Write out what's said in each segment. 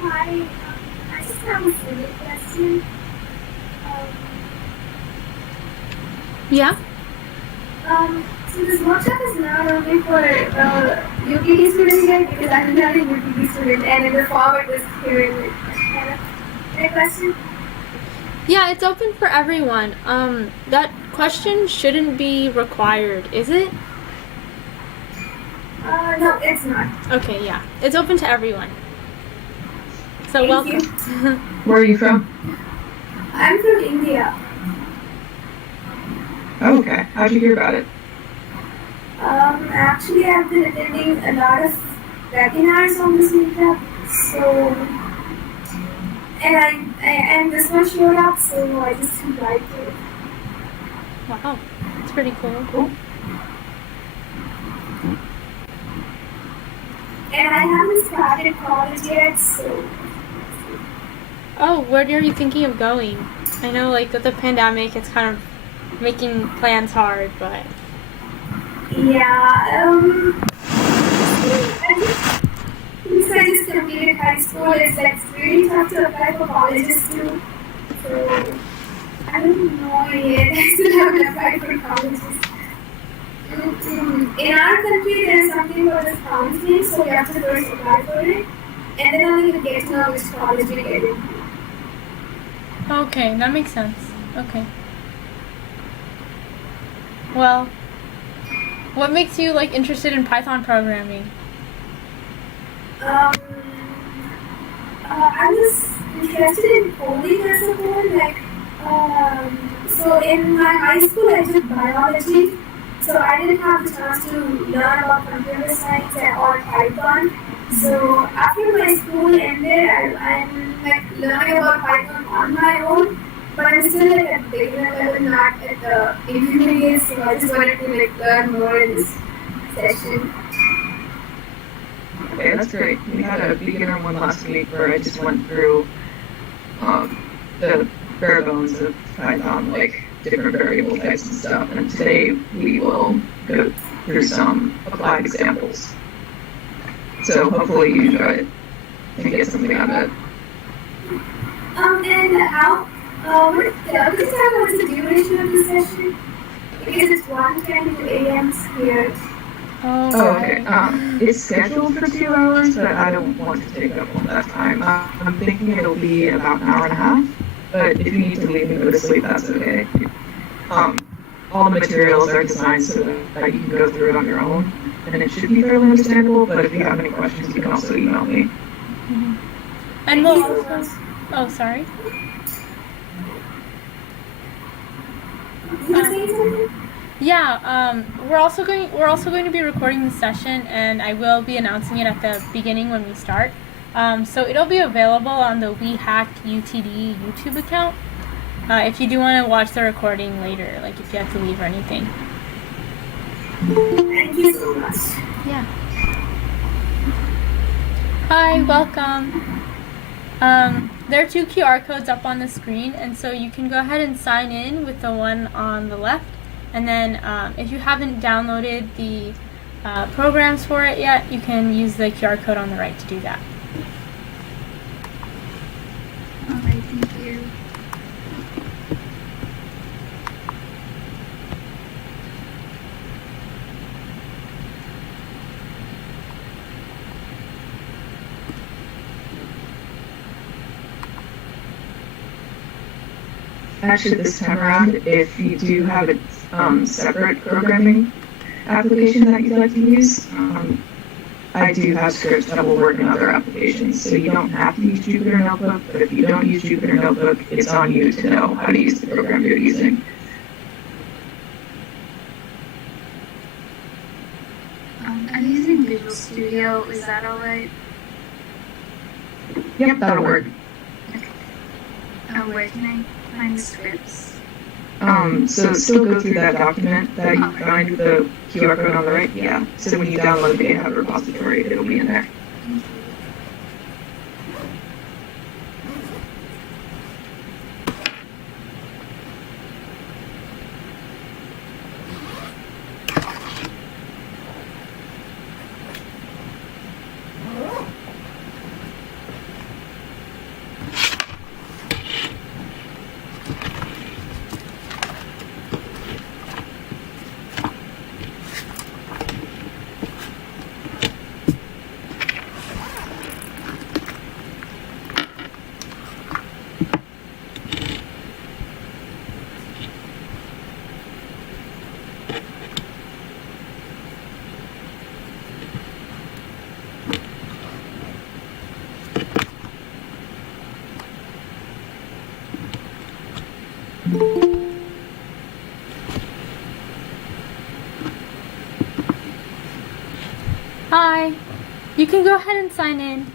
Hi, I just have a silly question. Um, Yeah. so this workshop is not only for UPD students yet because I'm not a UPD student and in the forward was hearing it. Any question? Yeah, it's open for everyone. That question shouldn't be required, is it? No, it's not. Okay, yeah. It's open to everyone. So Thank welcome. you. Where are you from? I'm from India. Oh, okay. How'd you hear about it? Actually, I've been attending a lot of webinars on this meetup, so and this one showed up, so I just applied to it. Wow, it's pretty cool. Cool. And I haven't started college yet, so. Oh, where are you thinking of going? I know, like, with the pandemic, it's kind of making plans hard, but... Yeah, I just completed high school. It's like really tough to apply for colleges too. So I don't know yet. I still haven't applied for colleges. In our country, there is something called as counseling, so you have to first apply for it, and then only you get to know which college you get into. Okay, that makes sense. Okay. Well, what makes you, like, interested in Python programming? I was interested in coding as a whole. So in my high school, I took biology. So I didn't have the chance to learn about computer science or Python. So after my school ended, I'm like learning about Python on my own. But I'm still like at beginner level, not at the intermediate. So I just wanted to like learn more in this session. Okay, that's great. We had a beginner one last week where I just went through the bare bones of Python, like different variable types and stuff. And today we will go through some applied examples. So hopefully you enjoy it and get something out of it. And how? Could you tell what's the duration of the session? Because it's 1:10 a.m. here. Oh, okay. It's scheduled for 2 hours, but I don't want to take up all that time. I'm thinking it'll be about an hour and a half, but if you need to leave and go to sleep, that's okay. All the materials are designed so that you can go through it on your own, and it should be fairly understandable, but if you have any questions, you can also email me. Mm-hmm. And we'll also... Oh, sorry. Yeah, we're also going to be recording the session, and I will be announcing it at the beginning when we start. So it'll be available on the WEHack UTD YouTube account. If you do want to watch the recording later, like if you have to leave or anything. Thank you so much. Yeah. Hi, welcome. There are 2 QR codes up on the screen, and so you can go ahead and sign in with the one on the left. And then if you haven't downloaded the programs for it yet, you can use the QR code on the right to do that. All right, thank you. Actually, this time around, if you do have a separate programming application that you'd like to use, I do have scripts that will work in other applications, so you don't have to use Jupyter Notebook, but if you don't use Jupyter Notebook, it's on you to know how to use the program you're using. I'm using Visual Studio, is that alright? Yep, that'll work. Okay. Where can I find the scripts? So still go through that document that you find with the QR code on the right, yeah. So when you download the GitHub repository, it'll be in there. Hi. You can go ahead and sign in.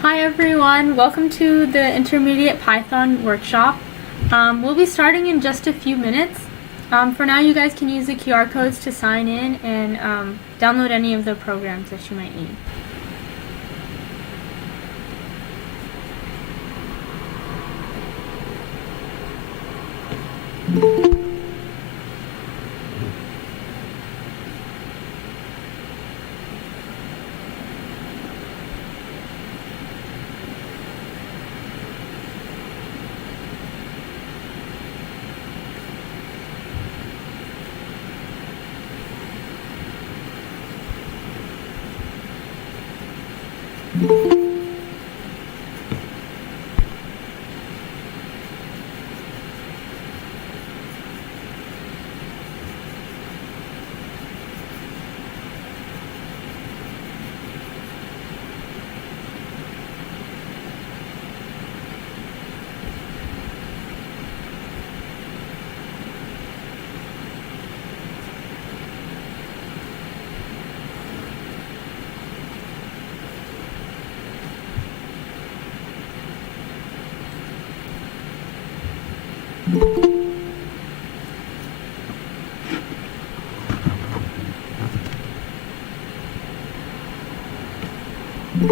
Hi everyone, welcome to the Intermediate Python workshop. We'll be starting in just a few minutes. For now, you guys can use the QR codes to sign in and download any of the programs that you might need. Let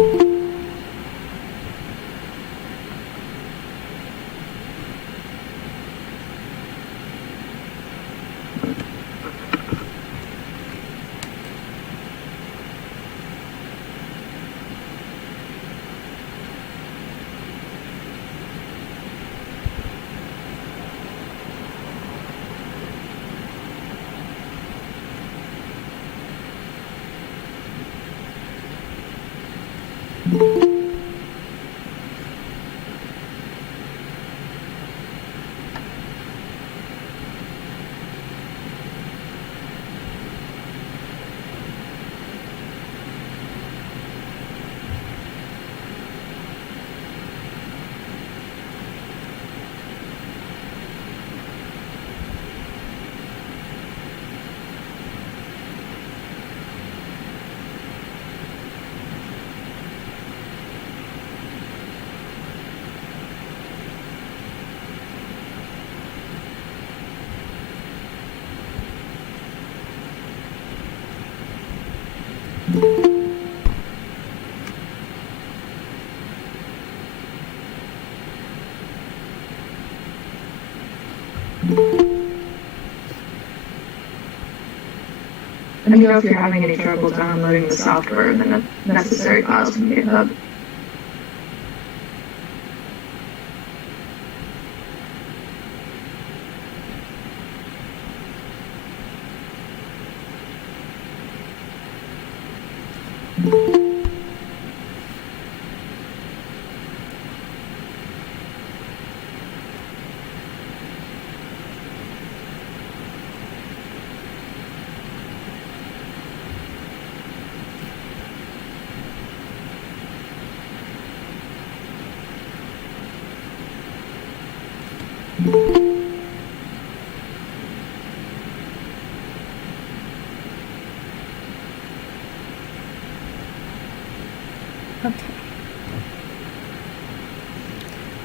me know if you're having any trouble downloading the software and the necessary files from GitHub.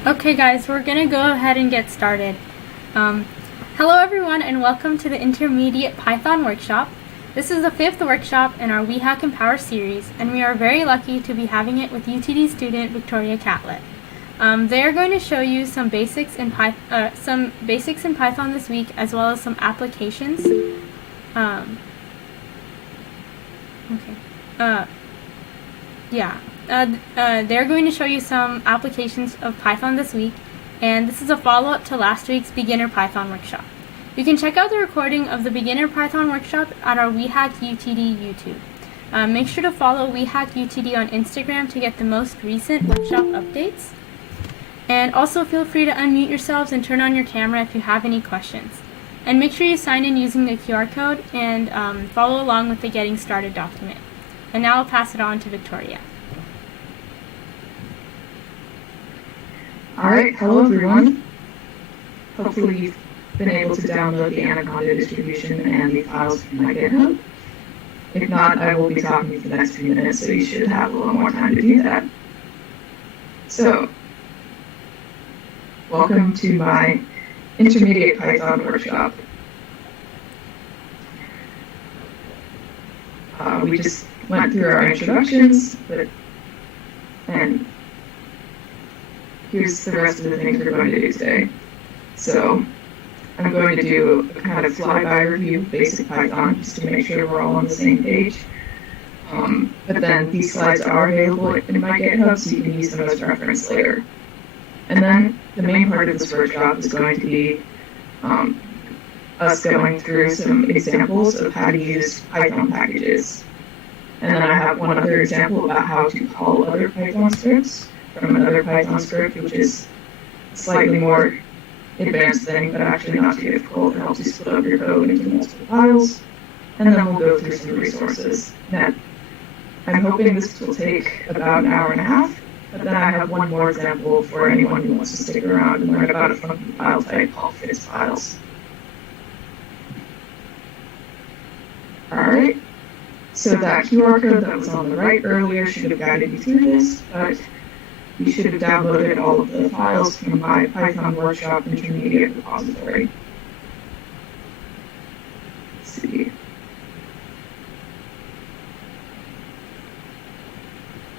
Okay guys, we're going to go ahead and get started. Hello everyone and welcome to the Intermediate Python Workshop. This is the 5th workshop in our WEHack Empower series, and we are very lucky to be having it with UTD student Victoria Catlett. They are going to show you some basics in Python this week, as well as some applications. They're going to show you some applications of Python this week, and this is a follow-up to last week's Beginner Python Workshop. You can check out the recording of the Beginner Python Workshop at our WEHack UTD YouTube. Make sure to follow WEHack UTD on Instagram to get the most recent workshop updates. And also feel free to unmute yourselves and turn on your camera if you have any questions. And make sure you sign in using the QR code and follow along with the Getting Started document. And now I'll pass it on to Victoria. Alright, hello everyone. Hopefully you've been able to download the Anaconda distribution and the files from my GitHub. If not, I will be talking for the next few minutes, so you should have a little more time to do that. So, welcome to my Intermediate Python Workshop. We just went through our introductions, and here's the rest of the things we're going to do today. So, I'm going to do a kind of flyby review of basic Python, just to make sure we're all on the same page. But then these slides are available in my GitHub, so you can use them as reference later. And then the main part of this workshop is going to be us going through some examples of how to use Python packages. And then I have one other example about how to call other Python scripts from another Python script, which is slightly more advanced thing, but actually not too difficult. It helps you split up your code into multiple files. And then we'll go through some resources. And I'm hoping this will take about an hour and a half, but then I have one more example for anyone who wants to stick around and learn about a funky file type called fizz files. Alright, so that QR code that was on the right earlier should have guided you through this, but you should have downloaded all of the files from my Python Workshop Intermediate repository. Let's see.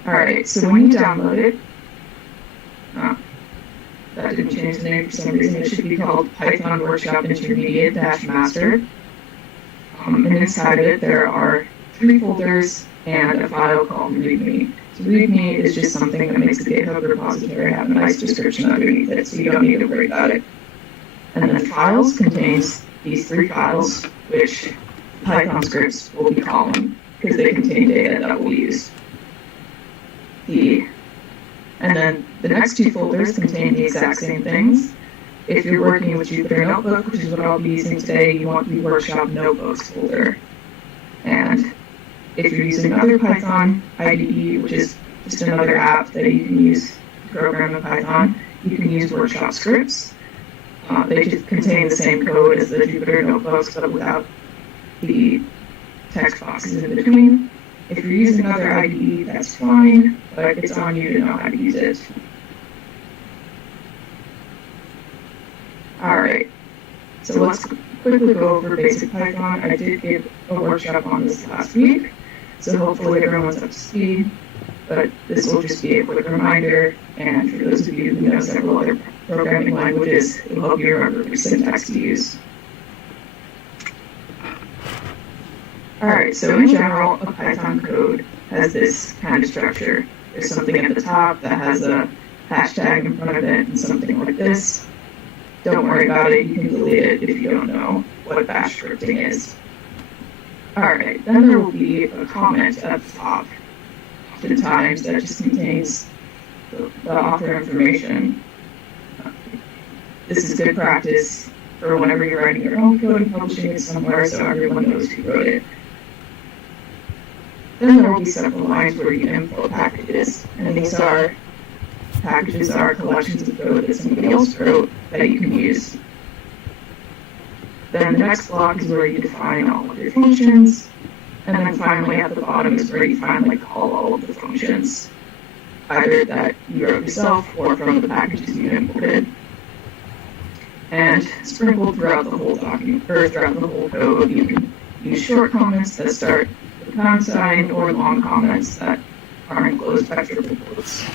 Alright, so when you download it, that didn't change the name for some reason. It should be called Python Workshop Intermediate-Master. And inside of it, there are 3 folders and a file called README. So README is just something that makes the GitHub repository have a nice description underneath it, so you don't need to worry about it. And then files contains these 3 files, which Python scripts will be calling because they contain data that we'll use. And then the next 2 folders contain the exact same things. If you're working with Jupyter Notebook, which is what I'll be using today, you want the Workshop Notebooks folder. And if you're using another Python IDE, which is just another app that you can use to program in Python, you can use Workshop scripts. They just contain the same code as the Jupyter Notebooks, but without the text boxes in between. If you're using another IDE, that's fine, but it's on you to know how to use it. Alright, so let's quickly go over basic Python. I did give a workshop on this last week, so hopefully everyone's up to speed, but this will just be a quick reminder, and for those of you who know several other programming languages, it will help you remember which syntax to use. Alright, so in general, a Python code has this kind of structure. There's something at the top that has a hashtag in front of it and something like this. Don't worry about it, you can delete it if you don't know what bash scripting is. Alright, then there will be a comment at the top, oftentimes that just contains the author information. This is good practice for whenever you're writing your own code and publishing it somewhere so everyone knows who wrote it. Then there will be several lines where you import packages, and these packages are collections of code that somebody else wrote that you can use. Then the next block is where you define all of your functions, and then finally at the bottom is where you finally call all of the functions, either that you wrote yourself or from the packages you imported. And sprinkled throughout the whole document, or throughout the whole code, you can use short comments that start with a pound sign or long comments that are enclosed by triple quotes.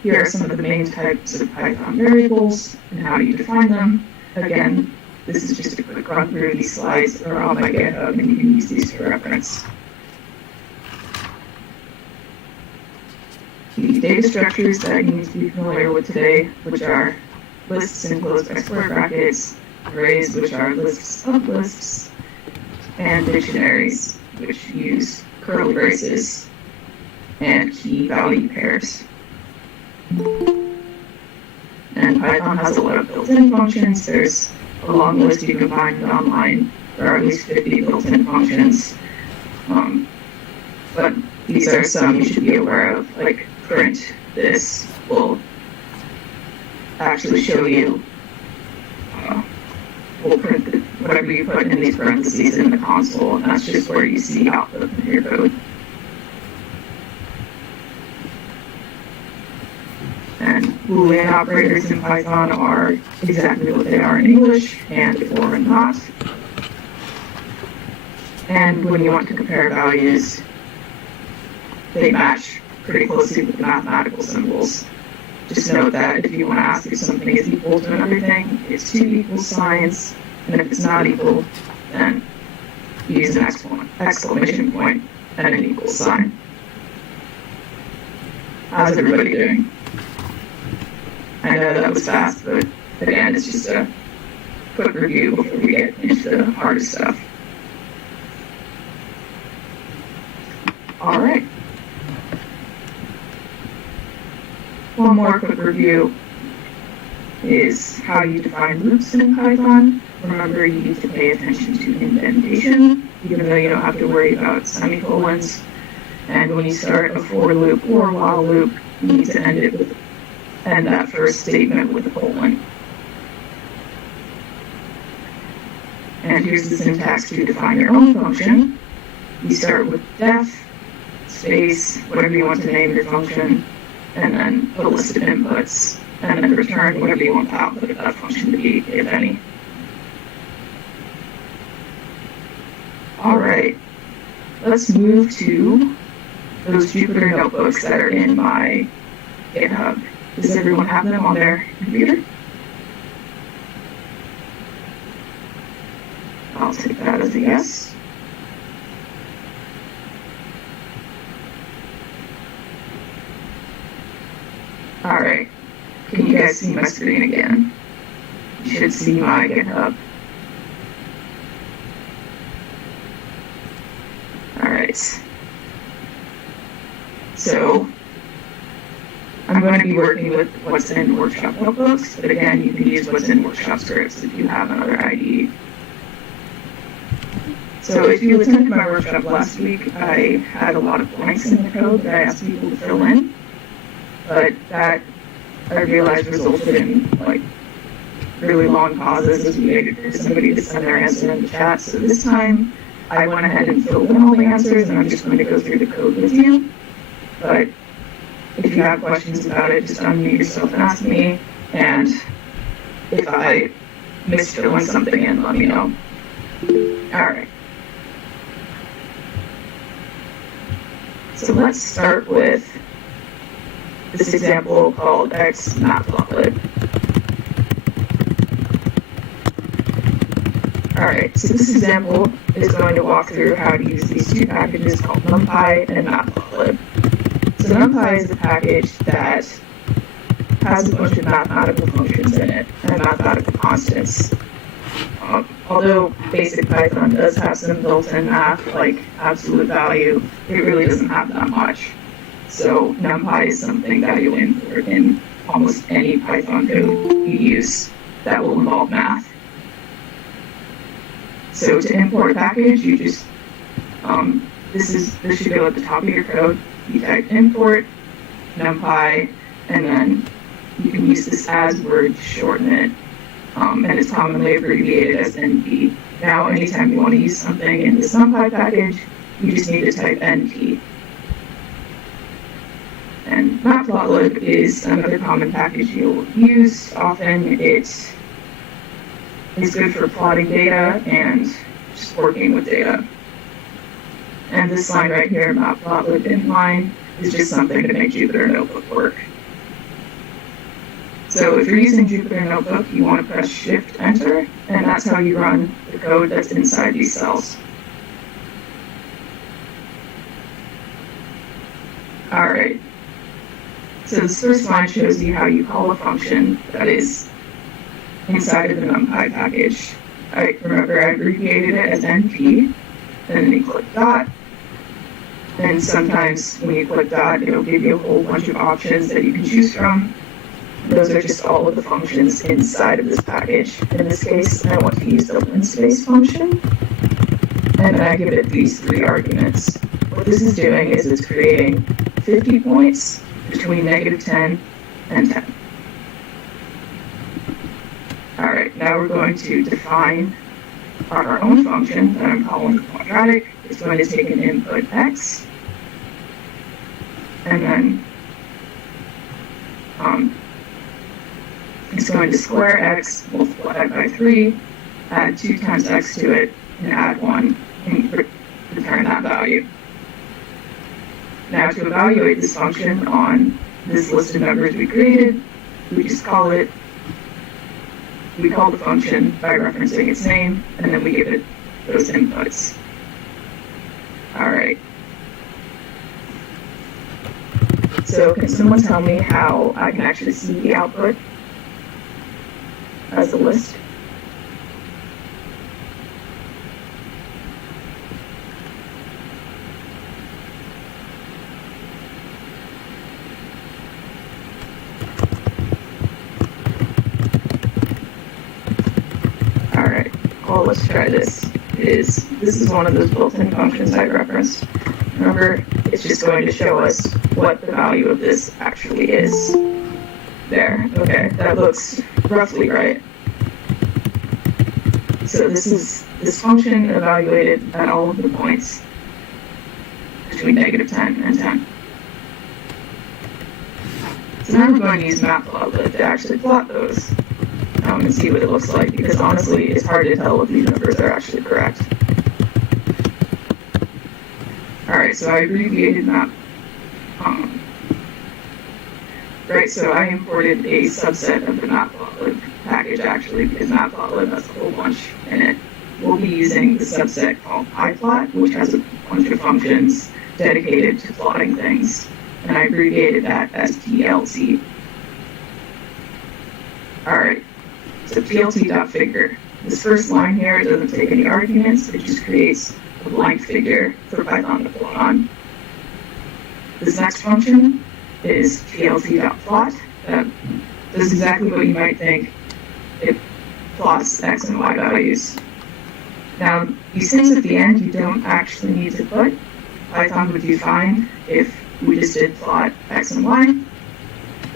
Here are some of the main types of Python variables and how you define them. Again, this is just a quick run through. These slides are on my GitHub and you can use these for reference. The data structures that you need to be familiar with today, which are lists enclosed by square brackets, arrays, which are lists of lists, and dictionaries, which use curly braces and key value pairs. And Python has a lot of built-in functions. There's a long list you can find online. There are at least 50 built-in functions. But these are some you should be aware of, like print. This will actually show you, will print whatever you put in these parentheses in the console, and that's just where you see output from your code. And Boolean operators in Python are exactly what they are in English, and or not. And when you want to compare values, they match pretty closely with the mathematical symbols. Just note that if you want to ask if something is equal to another thing, it's 2 equal signs, and if it's not equal, then you use an exclamation point and an equal sign. How's everybody doing? I know that was fast, but again, it's just a quick review before we get into the harder stuff. All right. One more quick review is how you define loops in Python. Remember, you need to pay attention to indentation, even though you don't have to worry about semicolons. And when you start a for loop or a while loop, you need to end that first statement with a colon. And here's the syntax to define your own function. You start with def, space, whatever you want to name your function, and then put a list of inputs, and then return whatever you want the output of that function to be, if any. All right, let's move to those Jupyter notebooks that are in my GitHub. Does everyone have them on their computer? I'll take that as a yes. All right, can you guys see my screen again? You should see my GitHub. All right. So I'm going to be working with what's in workshop notebooks, but again, you can use what's in workshop scripts if you have another IDE. So if you attended my workshop last week, I had a lot of blanks in the code that I asked people to fill in, but that I realized resulted in like really long pauses as we waited for somebody to send their answer in the chat. So this time I went ahead and filled in all the answers, and I'm just going to go through the code with you. But if you have questions about it, just unmute yourself and ask me. And if I miss filling something in, let me know. All right. So let's start with this example called X matplotlib. All right, so this example is going to walk through how to use these two packages called NumPy and matplotlib. So NumPy is the package that has a bunch of mathematical functions in it and mathematical constants. Although basic Python does have some built-in math, like absolute value, it really doesn't have that much. So NumPy is something that you'll import in almost any Python code you use that will involve math. So to import a package, you just, this should go at the top of your code. You type import, NumPy, and then you can use this as word to shorten it. And it's commonly abbreviated as NP. Now, anytime you want to use something in this NumPy package, you just need to type NP. And matplotlib is another common package you'll use. Often it is good for plotting data and just working with data. And this line right here, matplotlib inline, is just something to make Jupyter Notebook work. So if you're using Jupyter Notebook, you want to press Shift-Enter, and that's how you run the code that's inside these cells. All right. So this first line shows you how you call a function that is inside of the NumPy package. Remember, I abbreviated it as NP, and then you click dot. And sometimes when you click dot, it'll give you a whole bunch of options that you can choose from. Those are just all of the functions inside of this package. In this case, I want to use the linspace function, and then I give it these three arguments. What this is doing is it's creating 50 points between -10 and 10. All right, now we're going to define our own function that I'm calling quadratic. It's going to take an input x, and then it's going to square x, multiply it by 3, add 2 times x to it, and add 1, and return that value. Now to evaluate this function on this list of numbers we created, we just call it, we call the function by referencing its name, and then we give it those inputs. All right. So can someone tell me how I can actually see the output as a list? All right, well, let's try this. This is one of those built-in functions I referenced. Remember, it's just going to show us what the value of this actually is. There, okay, that looks roughly right. So this function evaluated at all of the points between -10 and 10. So now we're going to use matplotlib to actually plot those and see what it looks like, because honestly, it's hard to tell if these numbers are actually correct. so I abbreviated that. So I imported a subset of the Matplotlib package actually, because Matplotlib has a whole bunch in it. We'll be using the subset called iplot, which has a bunch of functions dedicated to plotting things, and I abbreviated that as PLT. Alright, so PLT.figure. This first line here doesn't take any arguments, it just creates a blank figure for Python to plot on. This next function is plt.plot. That does exactly what you might think. It plots x and y values. Now, these things at the end you don't actually need to put. Python would do fine if we just did plot x and y.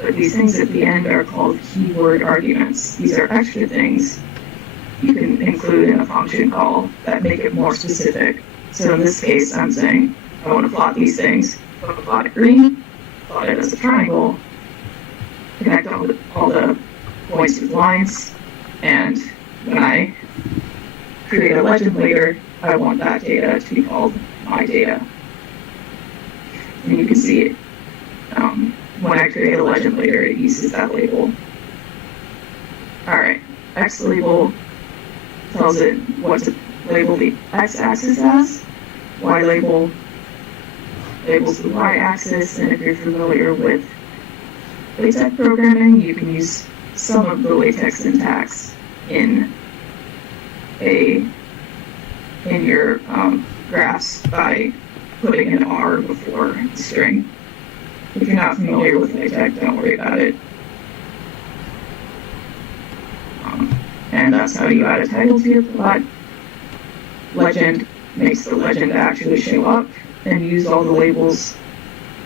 But these things at the end are called keyword arguments. These are extra things you can include in a function call that make it more specific. So in this case, I'm saying I want to plot these things. Plot it green, plot it as a triangle, connect all the points with lines, and when I create a legend later, I want that data to be called my data. And you can see it. When I create a legend later, it uses that label. Alright, X label tells it what to label the X-axis as. Y label labels the Y-axis, and if you're familiar with LaTeX programming, you can use some of the LaTeX syntax in your graphs by putting an R before the string. If you're not familiar with LaTeX, don't worry about it. And that's how you add a title to your plot. Legend makes the legend actually show up and use all the labels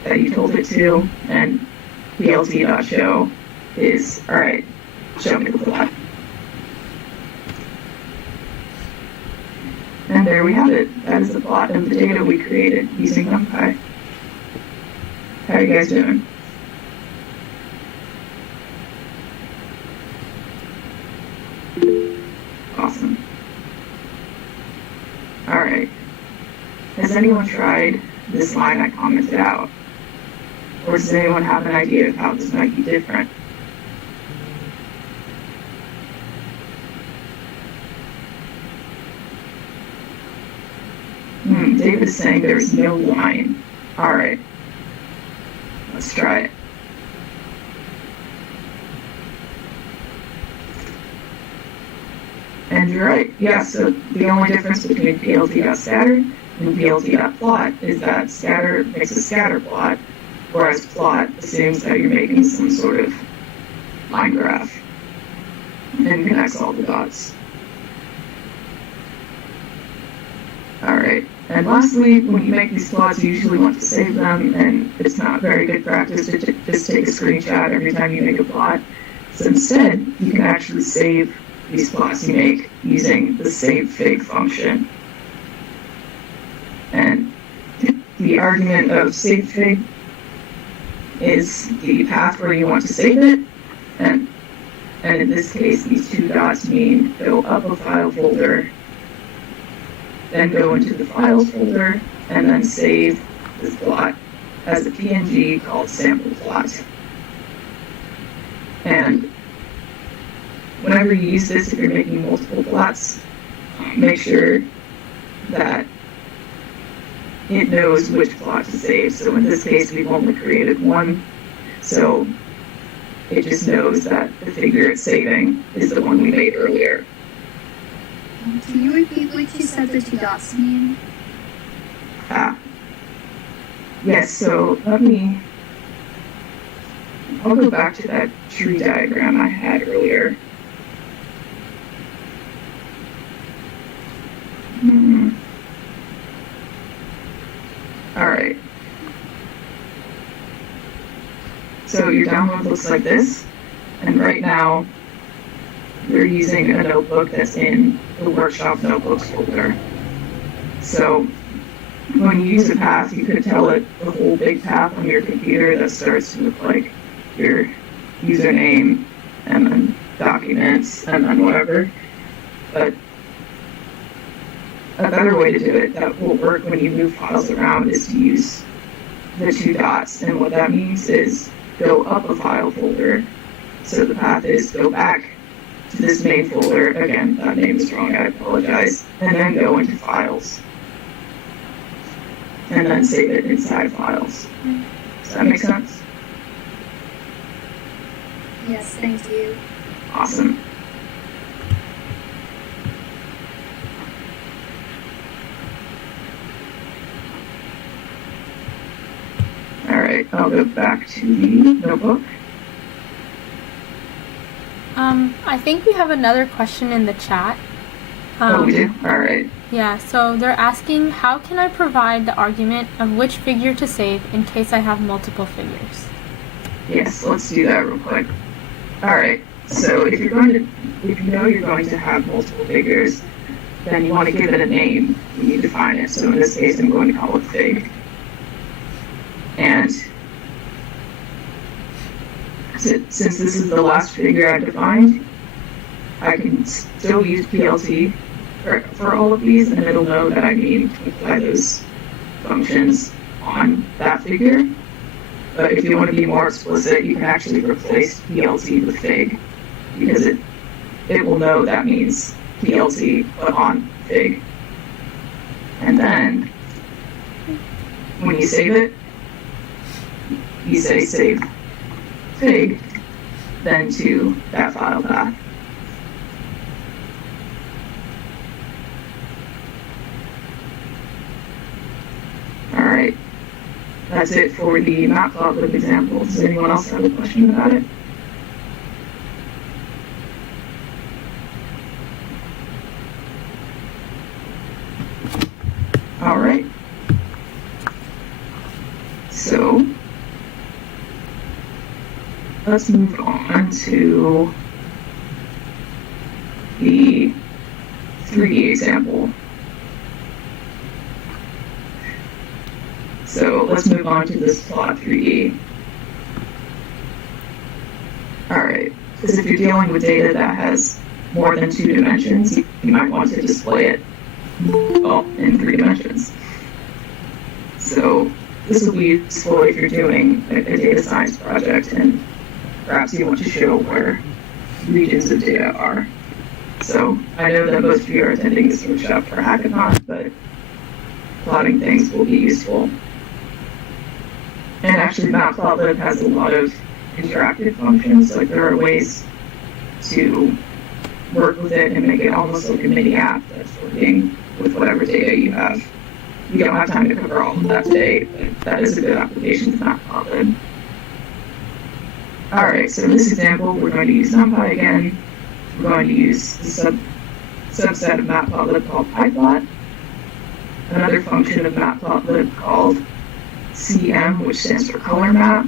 that you told it to, and plt.show is, alright, show me the plot. And there we have it. That is the plot of the data we created using NumPy. How are you guys doing? Awesome. Alright. Has anyone tried this line I commented out? Or does anyone have an idea of how this might be different? David is saying there is no line. Alright. Let's try it. And you're right. Yeah, so the only difference between plt.scatter and plt.plot is that scatter makes a scatter plot, whereas plot assumes that you're making some sort of line graph and connects all the dots. Alright, and lastly, when you make these plots, you usually want to save them, and it's not very good practice to just take a screenshot every time you make a plot. So instead, you can actually save these plots you make using the savefig function. And the argument of savefig is the path where you want to save it, and in this case, these two dots mean go up a file folder, then go into the files folder, and then save this plot as a PNG called sample plot. And whenever you use this, if you're making multiple plots, make sure that it knows which plot to save. So in this case, we've only created one, so it just knows that the figure it's saving is the one we made earlier. Can you repeat what you said the two dots mean? Yes, so I'll go back to that tree diagram I had earlier. Alright. So your download looks like this, and right now we're using a notebook that's in the workshop notebooks folder. So when you use a path, you could tell it the whole big path on your computer that starts to look like your username and then documents and then whatever. But a better way to do it that will work when you move files around is to use the 2 dots. And what that means is go up a file folder. So the path is go back to this main folder. Again, that name is wrong, I apologize. And then go into files. And then save it inside files. Does that make sense? Yes, thank you. Awesome. All right, I'll go back to the notebook. I think we have another question in the chat. We do? All right. Yeah, so they're asking, how can I provide the argument of which figure to save in case I have multiple figures? Yes, let's do that real quick. All right, so if you know you're going to have multiple figures, then you want to give it a name when you define it. So in this case, I'm going to call it fig. And since this is the last figure I defined, I can still use PLT for all of these, and it'll know that I need to apply those functions on that figure. But if you want to be more explicit, you can actually replace PLT with fig, because it will know that means PLT, but on fig. And then, when you save it, you say save fig, then to that file path. Alright, that's it for the matplotlib example. Does anyone else have a question about it? Alright, so let's move on to the 3D example. So let's move on to this plot 3D. Alright, because if you're dealing with data that has more than 2 dimensions, you might want to display it in 3 dimensions. So this will be useful if you're doing a data science project and perhaps you want to show where regions of data are. So I know that most of you are attending this workshop for hackathon, but plotting things will be useful. And actually, Matplotlib has a lot of interactive functions. Like there are ways to work with it and make it almost like a mini app that's working with whatever data you have. We don't have time to cover all of that today, but that is a good application to Matplotlib. Alright, so in this example, we're going to use NumPy again. We're going to use the subset of Matplotlib called pyplot, another function of Matplotlib called CM, which stands for color map,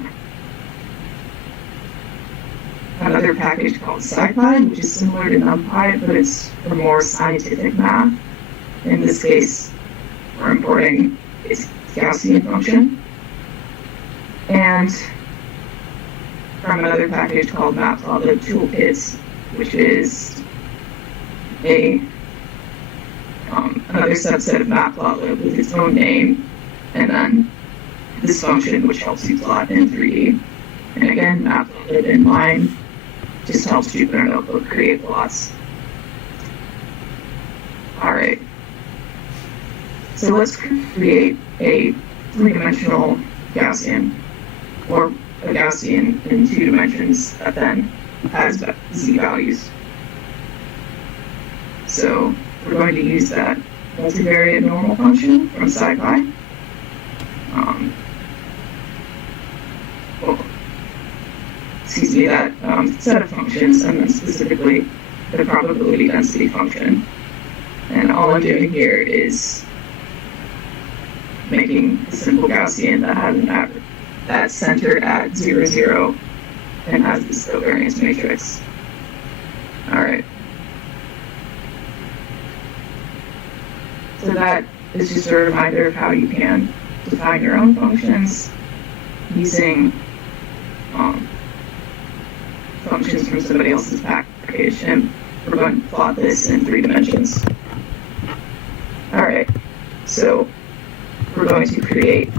another package called SciPy, which is similar to NumPy, but it's for more scientific math. In this case, we're importing its Gaussian function, and from another package called Matplotlib Toolkits, which is another subset of Matplotlib with its own name, and then this function which helps you plot in 3D. And again, Matplotlib inline just helps Jupyter Notebook create plots. Alright, so let's create a 3-dimensional Gaussian, or a Gaussian in 2 dimensions that then has z values. So we're going to use that multivariate normal function from SciPy. That set of functions, and then specifically the probability density function. And all I'm doing here is making a simple Gaussian that has an average that's centered at 0, 0, and has this covariance matrix. Alright. So that is just a reminder of how you can define your own functions using functions from somebody else's package, and we're going to plot this in 3 dimensions. Alright, so we're going to create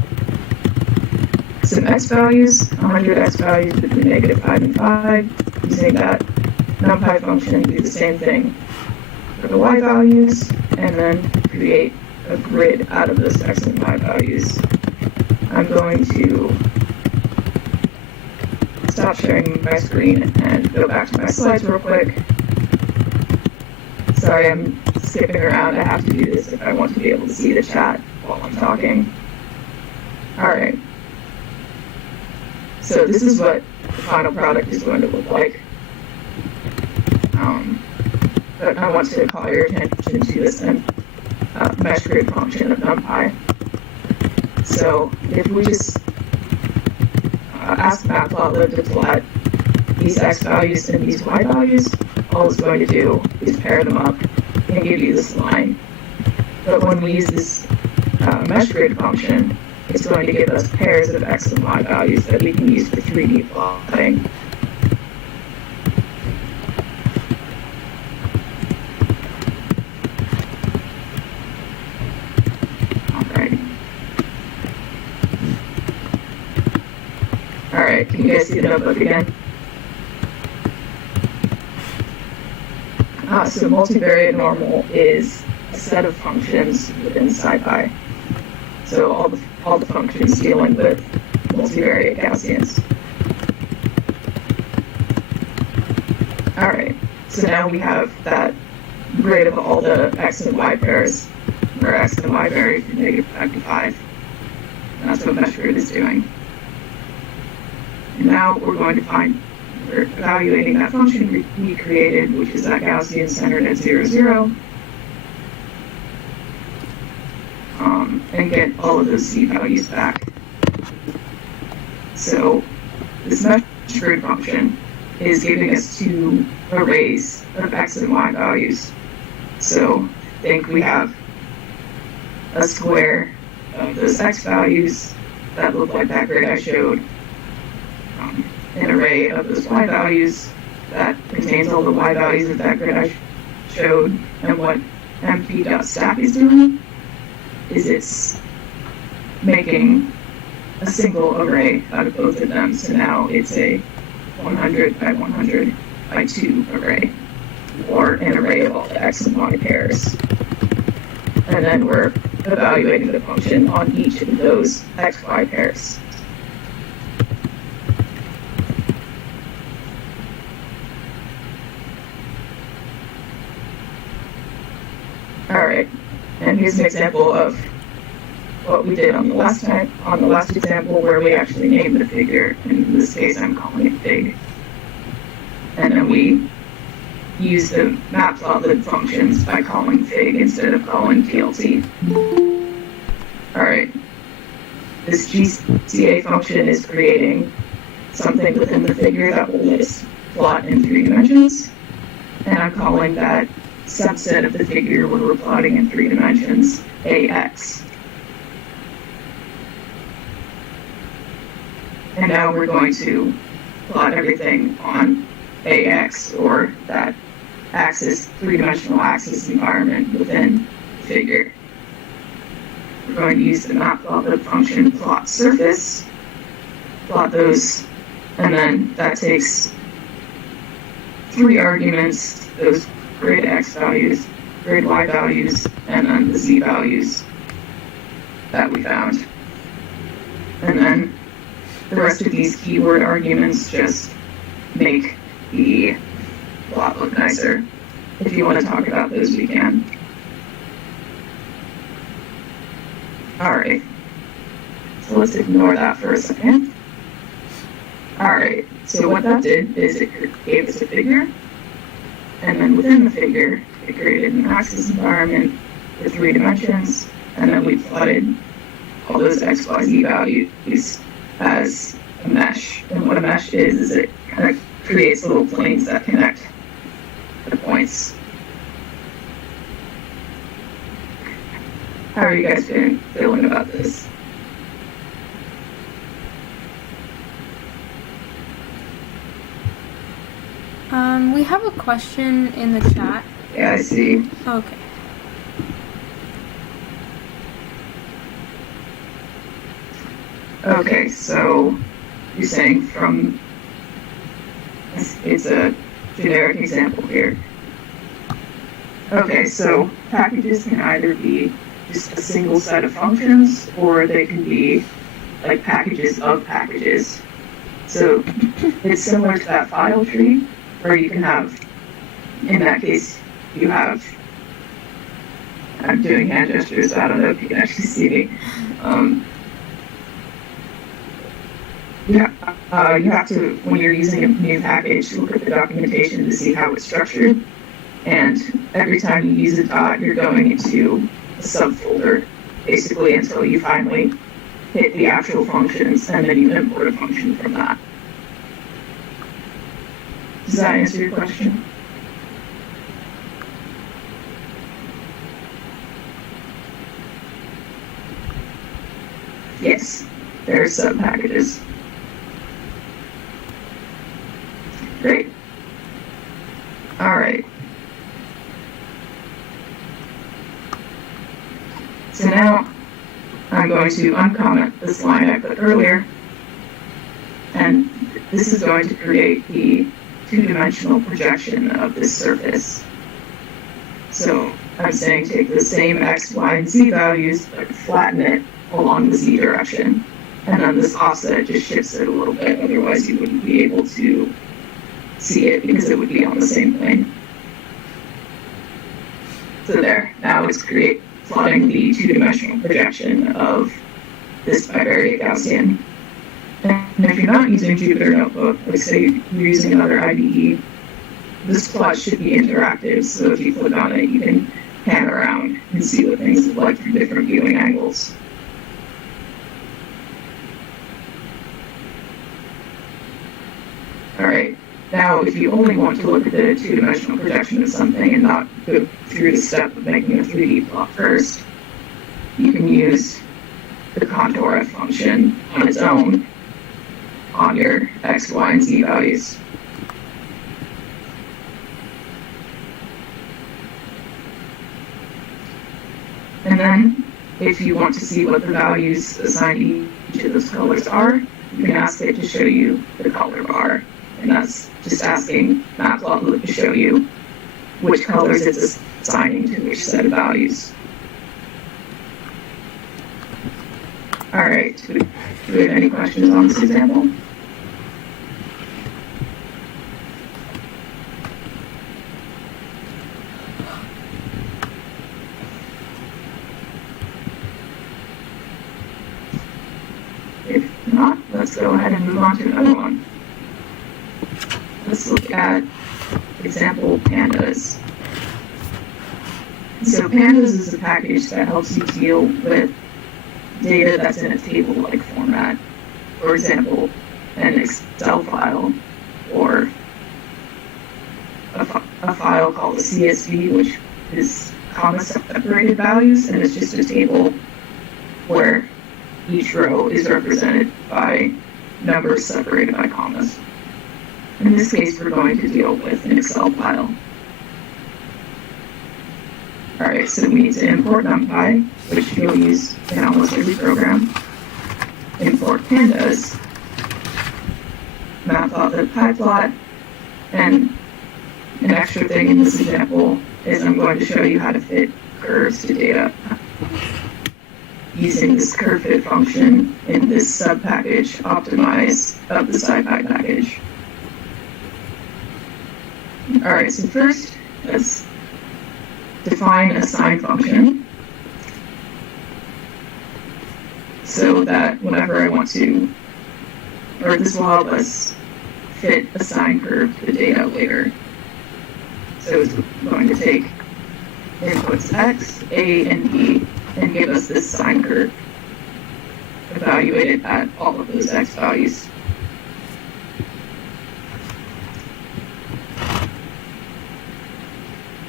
some x values, 100 x values between -5 and 5, using that numpy function to do the same thing for the y values, and then create a grid out of those x and y values. I'm going to stop sharing my screen and go back to my slides real quick. Sorry, I'm skipping around. I have to do this if I want to be able to see the chat while I'm talking. Alright. So this is what the final product is going to look like. But I want to call your attention to this mesh grid function of numpy. So if we just ask Matplotlib to plot these x values and these y values, all it's going to do is pair them up and give you this line. But when we use this mesh grid function, it's going to give us pairs of x and y values that we can use for 3D plotting. Alright, can you guys see the notebook again? So multivariate normal is a set of functions within SciPy. So all the functions dealing with multivariate Gaussians. Alright, so now we have that grid of all the x and y pairs, where x and y vary from -5 to 5. And that's what mesh grid is doing. And now we're evaluating that function we created, which is that Gaussian centered at 0, 0. And get all of those z values back. So this mesh grid function is giving us two arrays of x and y values. So think we have a square of those x values that look like that grid I showed, an array of those y values that contains all the y values of that grid I showed. And what mp.stack is doing is it's making a single array out of both of them. So now it's a 100 by 100 by 2 array, or an array of all the x and y pairs. And then we're evaluating the function on each of those x-y pairs. Alright, and here's an example of what we did on the last example, where we actually named the figure. In this case, I'm calling it fig. And then we use the Matplotlib functions by calling fig instead of calling plt. Alright, this GCA function is creating something within the figure that will let us plot in 3 dimensions. And I'm calling that subset of the figure where we're plotting in 3 dimensions AX. And now we're going to plot everything on AX, or that axis, 3-dimensional axis environment within the figure. We're going to use the Matplotlib function plot surface, plot those, and then that takes 3 arguments, those grid x values, grid y values, and then the z values that we found. And then the rest of these keyword arguments just make the plot look nicer. If you want to talk about those, we can. Alright, so let's ignore that for a second. Alright, so what that did is it gave us a figure, and then within the figure, it created an axis environment with 3 dimensions, and then we plotted all those x, y, z values as a mesh. And what a mesh is it kind of creates little planes that connect the points. How are you guys feeling about this? We have a question in the chat. Yeah, I see. Okay. Okay, so you're saying from, it's a generic example here. Okay, so packages can either be just a single set of functions, or they can be like packages of packages. So it's similar to that file tree, where you can have, in that case, you have, I'm doing hand gestures, so I don't know if you can actually see me. You have to, when you're using a new package, look at the documentation to see how it's structured. And every time you use a dot, you're going into a subfolder, basically until you finally hit the actual functions, and then you import a function from that. Does that answer your question? Yes, there are sub-packages. Great. All right. So now I'm going to uncomment this line I put earlier, and this is going to create the two-dimensional projection of this surface. So I'm saying take the same x, y, and z values, but flatten it along the z direction. And then this offset just shifts it a little bit, otherwise you wouldn't be able to see it because it would be on the same plane. So there, now it's plotting the two-dimensional projection of this bivariate Gaussian. And if you're not using Jupyter Notebook, like say you're using another IDE, this plot should be interactive, so if you click on it, you can pan around and see what things look like from different viewing angles. All right. Now, if you only want to look at the two-dimensional projection of something and not go through the step of making a 3D plot first, you can use the contour F function on its own on your x, y, and z values. And then, if you want to see what the values assigned to each of those colors are, you can ask it to show you the color bar. And that's just asking Matplotlib to show you which colors it's assigning to which set of values. All right, do we have any questions on this example? If not, let's go ahead and move on to another one. Let's look at example pandas. So pandas is a package that helps you deal with data that's in a table-like format. For example, an Excel file or a file called a CSV, which is comma-separated values, and it's just a table where each row is represented by numbers separated by commas. In this case, we're going to deal with an Excel file. All right, so we need to import NumPy, which you'll use in almost every program. Import pandas, Matplotlib pyplot, and an extra thing in this example is I'm going to show you how to fit curves to data using this curve fit function in this sub-package optimize of the SciPy package. All right, so first, let's define a sine function so that whenever I want to, or this will help us fit a sine curve to the data later. So it's going to take inputs x, a, and b, and give us this sine curve evaluated at all of those x values.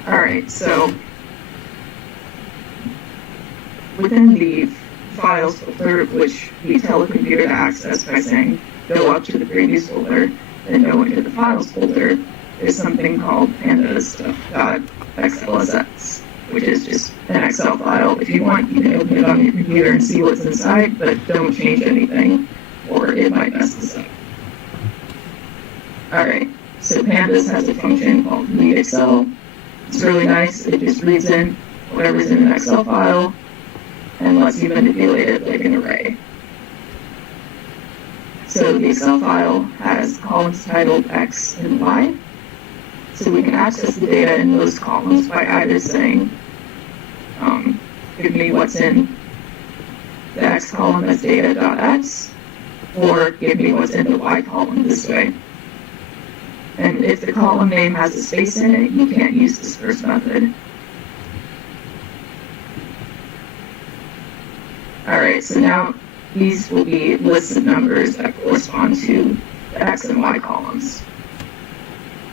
All right, so within the files folder, which we tell the computer to access by saying go up to the previous folder, then go into the files folder, there's something called pandas.xlsx, which is just an Excel file. If you want, you can open it on your computer and see what's inside, but don't change anything, or it might mess this up. Alright, so Pandas has a function called read Excel. It's really nice. It just reads in whatever's in an Excel file and lets you manipulate it like an array. So the Excel file has columns titled X and Y. So we can access the data in those columns by either saying, give me what's in the X column as data.x, or give me what's in the Y column this way. And if the column name has a space in it, you can't use this first method. Alright, so now these will be lists of numbers that correspond to the X and Y columns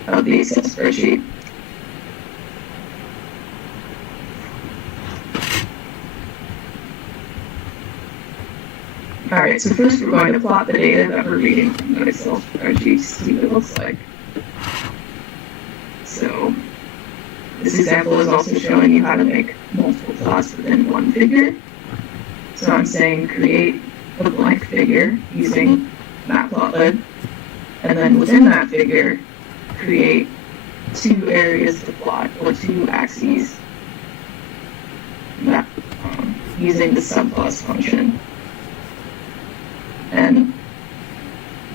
of the Excel spreadsheet. Alright, so first we're going to plot the data that we're reading from the Excel spreadsheet to see what it looks like. So this example is also showing you how to make multiple plots within one figure. So I'm saying create a blank figure using matplotlib, and then within that figure, create two areas to plot, or two axes, using the subplots function. And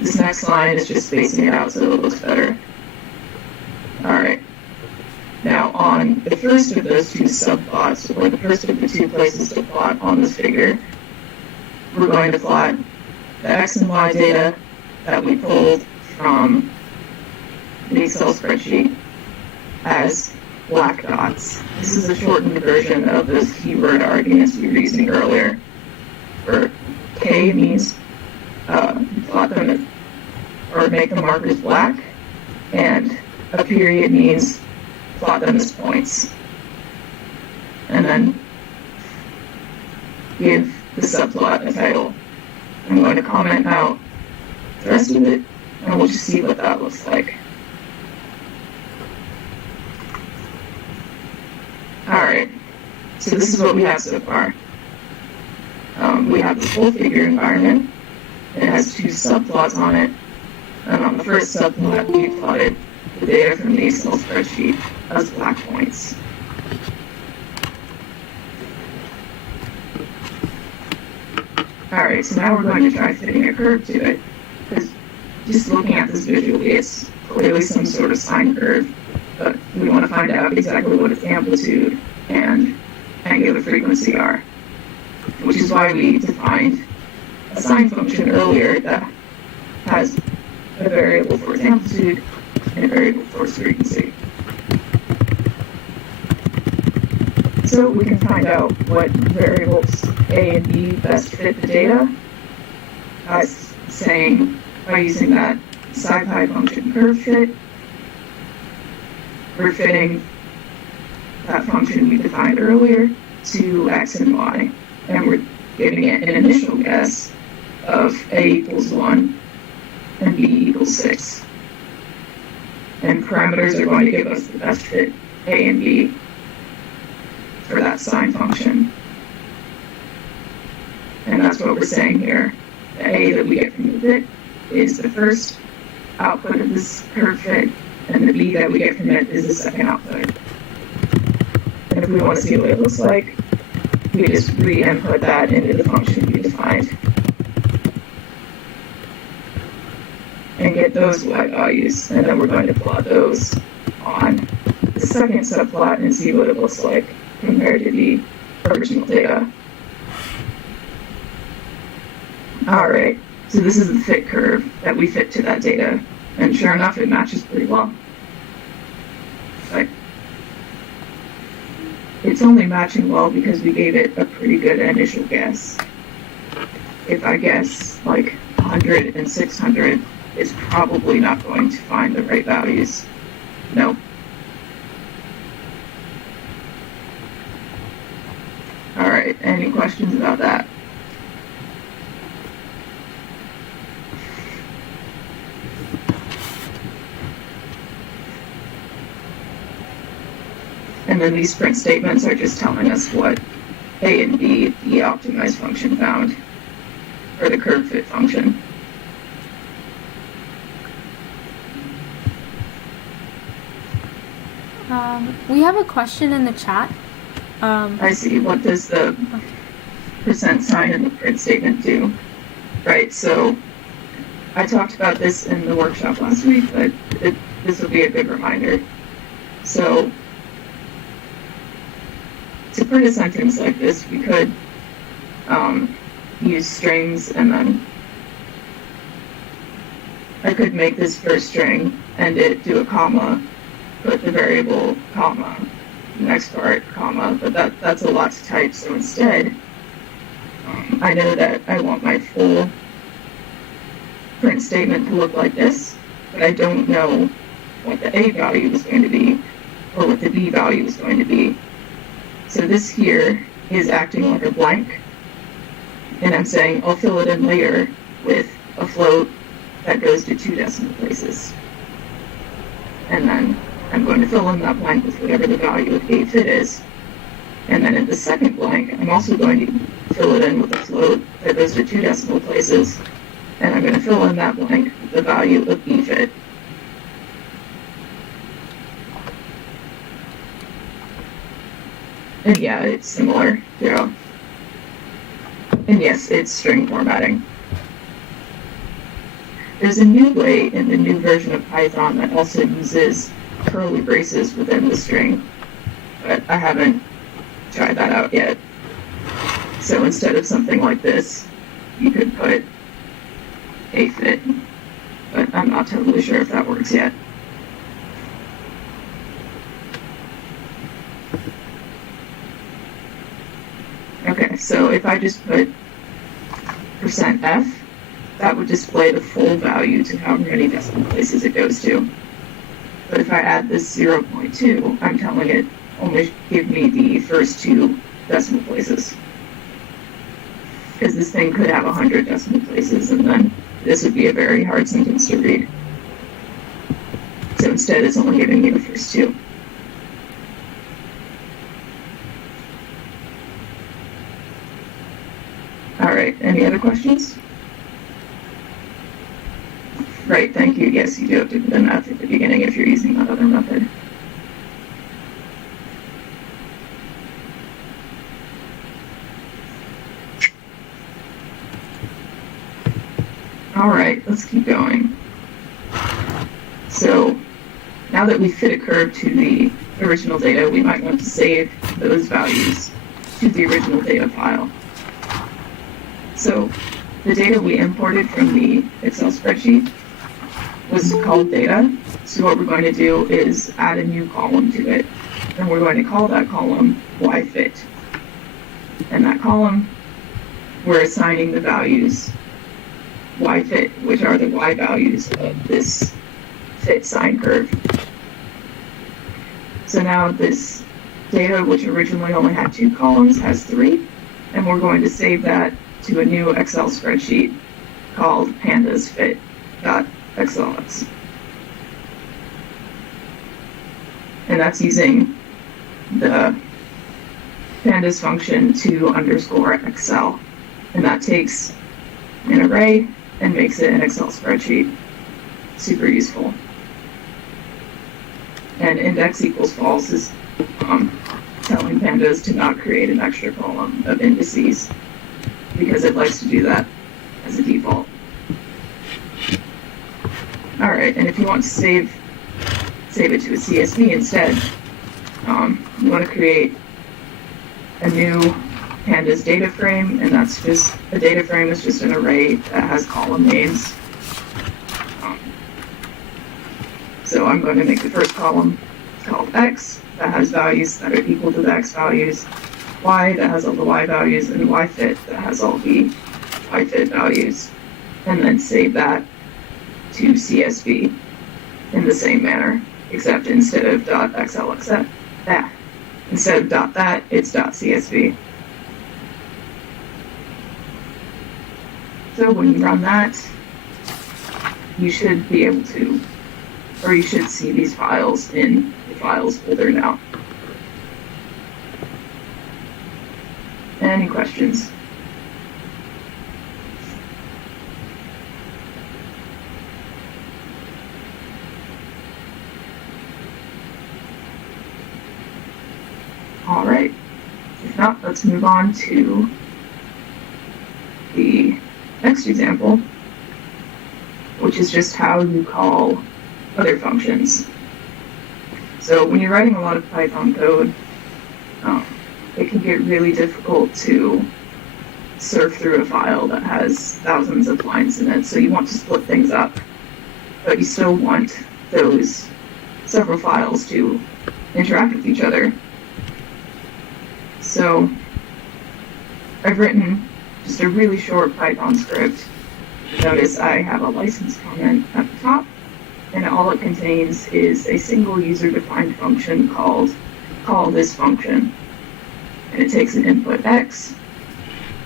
this next line is just spacing it out so it looks better. Alright. Now on the first of those two subplots, or the first of the two places to plot on this figure, we're going to plot the X and Y data that we pulled from the Excel spreadsheet as black dots. This is a shortened version of those keyword arguments we were using earlier, where K means plot them or make the markers black, and a period means plot them as points. And then give the subplot a title. I'm going to comment out the rest of it, and we'll just see what that looks like. Alright, so this is what we have so far. We have the full figure environment. It has two subplots on it, and on the first subplot we plotted the data from the Excel spreadsheet as black points. Alright, so now we're going to try fitting a curve to it, because just looking at this visually, it's clearly some sort of sine curve, but we want to find out exactly what its amplitude and angular frequency are, which is why we defined a sine function earlier that has a variable for its amplitude and a variable for its frequency. So we can find out what variables A and B best fit the data by using that SciPy function curve fit. We're fitting that function we defined earlier to X and Y, and we're giving it an initial guess of A equals 1 and B equals 6. And parameters are going to give us the best fit A and B for that sine function. And that's what we're saying here. The A that we get from the fit is the first output of this curve fit, and the B that we get from it is the second output. And if we want to see what it looks like, we just re-input that into the function we defined and get those Y values, and then we're going to plot those on the second subplot and see what it looks like compared to the original data. Alright, so this is the fit curve that we fit to that data, and sure enough it matches pretty well. But it's only matching well because we gave it a pretty good initial guess. If I guess like 100 and 600, it's probably not going to find the right values. Nope. Alright, any questions about that? And then these print statements are just telling us what A and B, the optimized function found, or the curve fit function. We have a question in the chat. I see. What does the percent sign in the print statement do? Right, so I talked about this in the workshop last week, but this will be a good reminder. So to print a sentence like this, we could use strings, and then I could make this first string and do a comma, put the variable comma, next part comma, but that's a lot to type. So instead, I know that I want my full print statement to look like this, but I don't know what the A value is going to be or what the B value is going to be. So this here is acting like a blank, and I'm saying I'll fill it in later with a float that goes to 2 decimal places. And then I'm going to fill in that blank with whatever the value of A fit is. And then in the second blank, I'm also going to fill it in with a float that goes to 2 decimal places. And I'm going to fill in that blank with the value of B fit. And yeah, it's similar, yeah. And yes, it's string formatting. There's a new way in the new version of Python that also uses curly braces within the string, but I haven't tried that out yet. So instead of something like this, you could put A fit, but I'm not totally sure if that works yet. Okay, so if I just put %f, that would display the full value to how many decimal places it goes to. But if I add this 0.2, I'm telling it only give me the first 2 decimal places. Because this thing could have 100 decimal places, and then this would be a very hard sentence to read. So instead, it's only giving me the first 2. All right, any other questions? Right, thank you. Yes, you do have to put the math at the beginning if you're using that other method. All right, let's keep going. So now that we fit a curve to the original data, we might want to save those values to the original data file. So the data we imported from the Excel spreadsheet was called data. So what we're going to do is add a new column to it. And we're going to call that column yFit. And that column, we're assigning the values yFit, which are the y values of this fit sine curve. So now this data, which originally only had 2 columns, has 3. And we're going to save that to a new Excel spreadsheet called pandasfit.xlx. And that's using the pandas function to underscore Excel. And that takes an array and makes it an Excel spreadsheet. Super useful. And index equals false is telling pandas to not create an extra column of indices, because it likes to do that as a default. All right, and if you want to save it to a CSV instead, you want to create a new pandas data frame, and that's just a data frame is just an array that has column names. So I'm going to make the first column called X that has values that are equal to the X values, Y that has all the Y values, and yFit that has all the yFit values, and then save that to CSV in the same manner, except instead of .xlx, instead of .that, it's .csv. So when you run that, you should be able to, or you should see these files in the files folder now. Any questions? All right. If not, let's move on to the next example, which is just how you call other functions. So when you're writing a lot of Python code, it can get really difficult to surf through a file that has thousands of lines in it. So you want to split things up, but you still want those several files to interact with each other. So I've written just a really short Python script. Notice I have a license comment at the top, and all it contains is a single user-defined function called call this function. And it takes an input x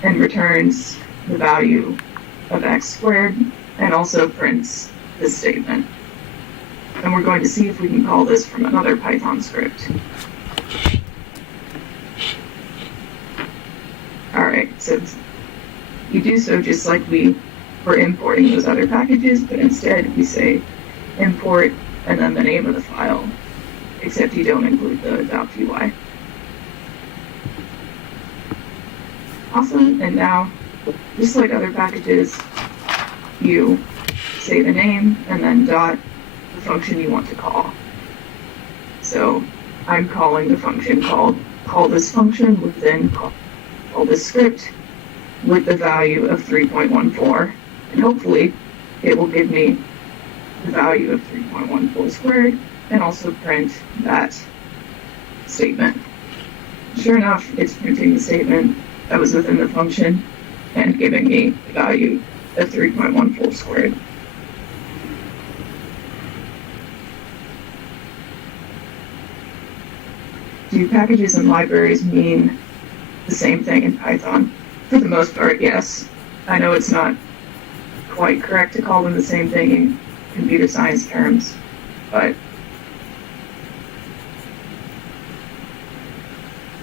and returns the value of x squared and also prints this statement. And we're going to see if we can call this from another Python script. Alright, so you do so just like we were importing those other packages, but instead we say import and then the name of the file, except you don't include the .py. Awesome, and now, just like other packages, you say the name and then dot the function you want to call. So I'm calling the function called call this function within call this script with the value of 3.14, and hopefully it will give me the value of 3.14 squared and also print that statement. Sure enough, it's printing the statement that was within the function and giving me the value of 3.14 squared. Do packages and libraries mean the same thing in Python? For the most part, yes. I know it's not quite correct to call them the same thing in computer science terms, but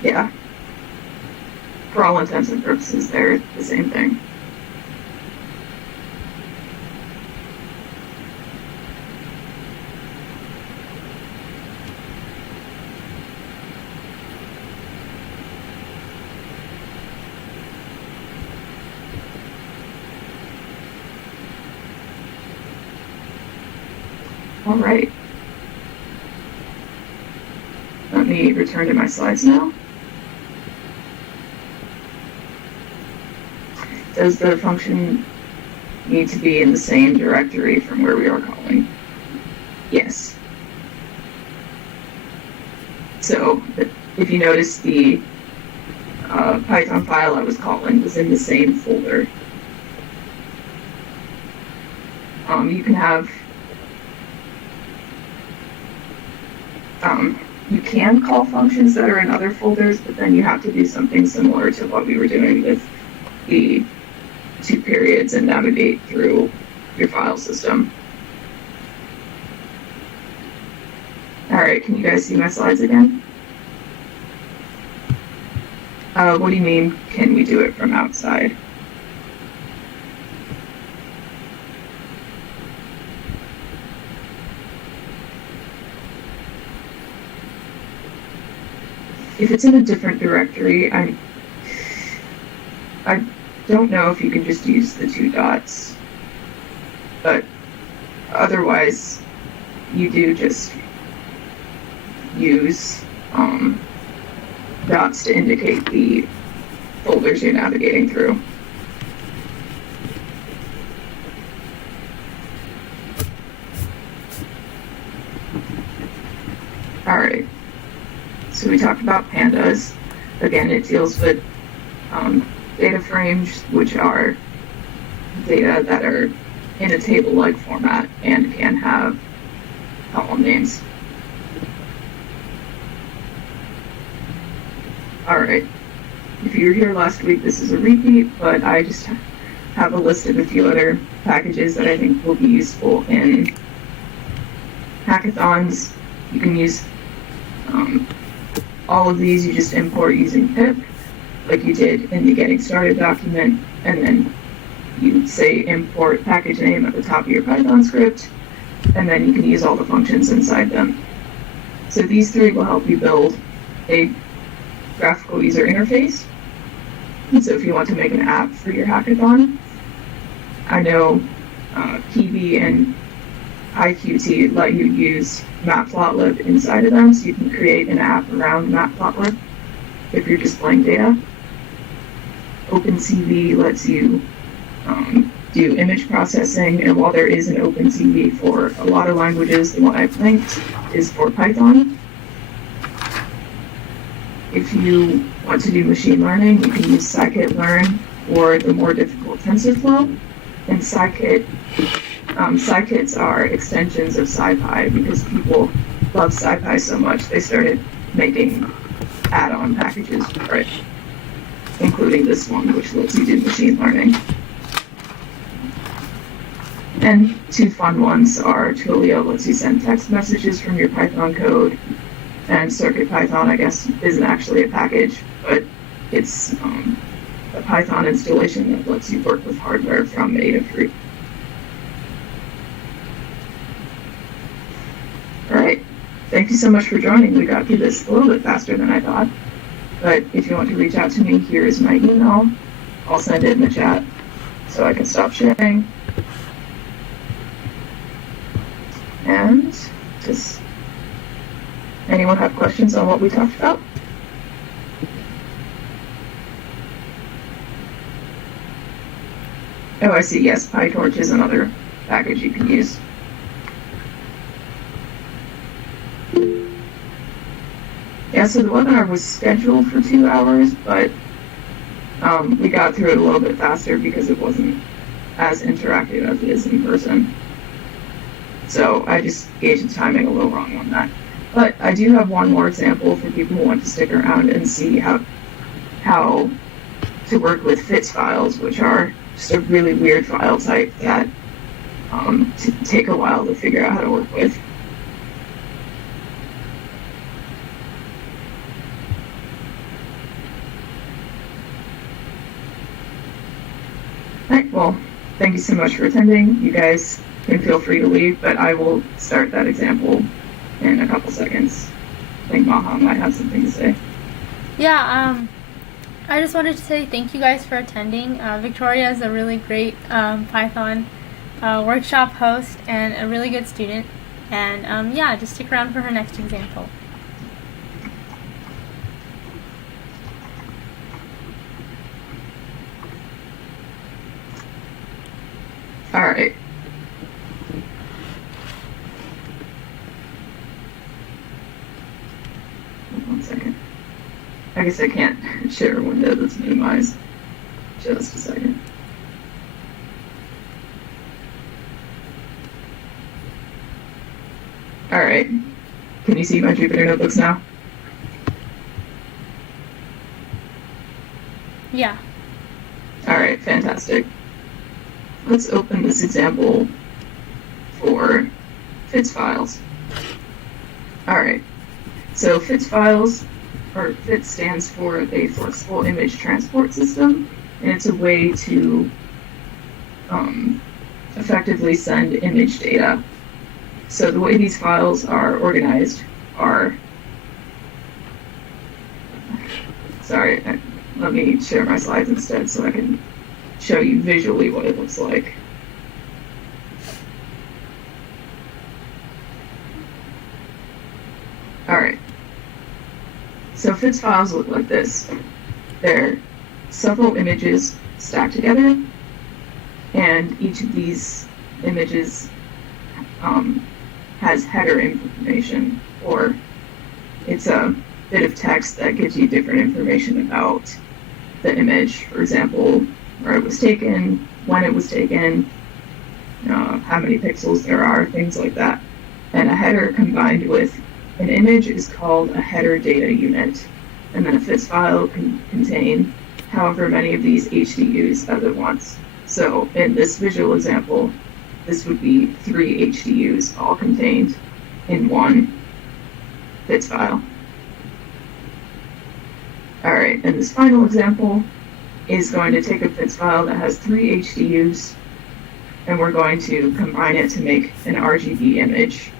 yeah. For all intents and purposes, they're the same thing. All right. Let me return to my slides now. Does the function need to be in the same directory from where we are calling? Yes. So if you notice, the Python file I was calling was in the same folder. You can have you can call functions that are in other folders, but then you have to do something similar to what we were doing with the two periods and navigate through your file system. All right, can you guys see my slides again? What do you mean, can we do it from outside? If it's in a different directory, I don't know if you can just use the two dots, but otherwise you do just use dots to indicate the folders you're navigating through. All right, so we talked about pandas. Again, it deals with data frames, which are data that are in a table-like format and can have column names. All right, if you were here last week, this is a repeat, but I just have a list of a few other packages that I think will be useful in hackathons. You can use all of these, you just import using pip. like you did in the getting started document, and then you say import package name at the top of your Python script, and then you can use all the functions inside them. So these three will help you build a graphical user interface. And so if you want to make an app for your hackathon, I know Kiwi and IQT let you use Matplotlib inside of them, so you can create an app around Matplotlib if you're displaying data. OpenCV lets you do image processing, and while there is an OpenCV for a lot of languages, the one I've linked is for Python. If you want to do machine learning, you can use scikit-learn or the more difficult TensorFlow. And scikits are extensions of SciPy because people love SciPy so much they started making add-on packages for it, including this one, which lets you do machine learning. And two fun ones are Twilio lets you send text messages from your Python code, and CircuitPython, I guess, isn't actually a package, but it's a Python installation that lets you work with hardware from Adafruit. All right, thank you so much for joining. We got through this a little bit faster than I thought, but if you want to reach out to me, here's my email. I'll send it in the chat so I can stop sharing. And does anyone have questions on what we talked about? Oh, I see. Yes, PyTorch is another package you can use. Yeah, so the webinar was scheduled for 2 hours, but we got through it a little bit faster because it wasn't as interactive as it is in person. So I just gauged the timing a little wrong on that. But I do have one more example for people who want to stick around and see how to work with FITS files, which are just a really weird file type that take a while to figure out how to work with. All right, well, thank you so much for attending. You guys can feel free to leave, but I will start that example in a couple seconds. I think Maha might have something to say. Yeah, I just wanted to say thank you guys for attending. Victoria is a really great Python workshop host and a really good student. And yeah, just stick around for her next example. All right. One second. I guess I can't share a window that's minimized. Just a second. All right. Can you see my Jupyter notebooks now? Yeah. All right, fantastic. Let's open this example for FITS files. All right. So FITS files, or FITS stands for a flexible image transport system, and it's a way to effectively send image data. So the way these files are organized are, sorry, let me share my slides instead so I can show you visually what it looks like. All right. So FITS files look like this. They're several images stacked together, and each of these images has header information, or it's a bit of text that gives you different information about the image. For example, where it was taken, when it was taken, how many pixels there are, things like that. And a header combined with an image is called a header data unit. And then a FITS file can contain however many of these HDUs at once. So in this visual example, this would be 3 HDUs all contained in one FITS file. All right, and this final example is going to take a FITS file that has 3 HDUs, and we're going to combine it to make an RGB image,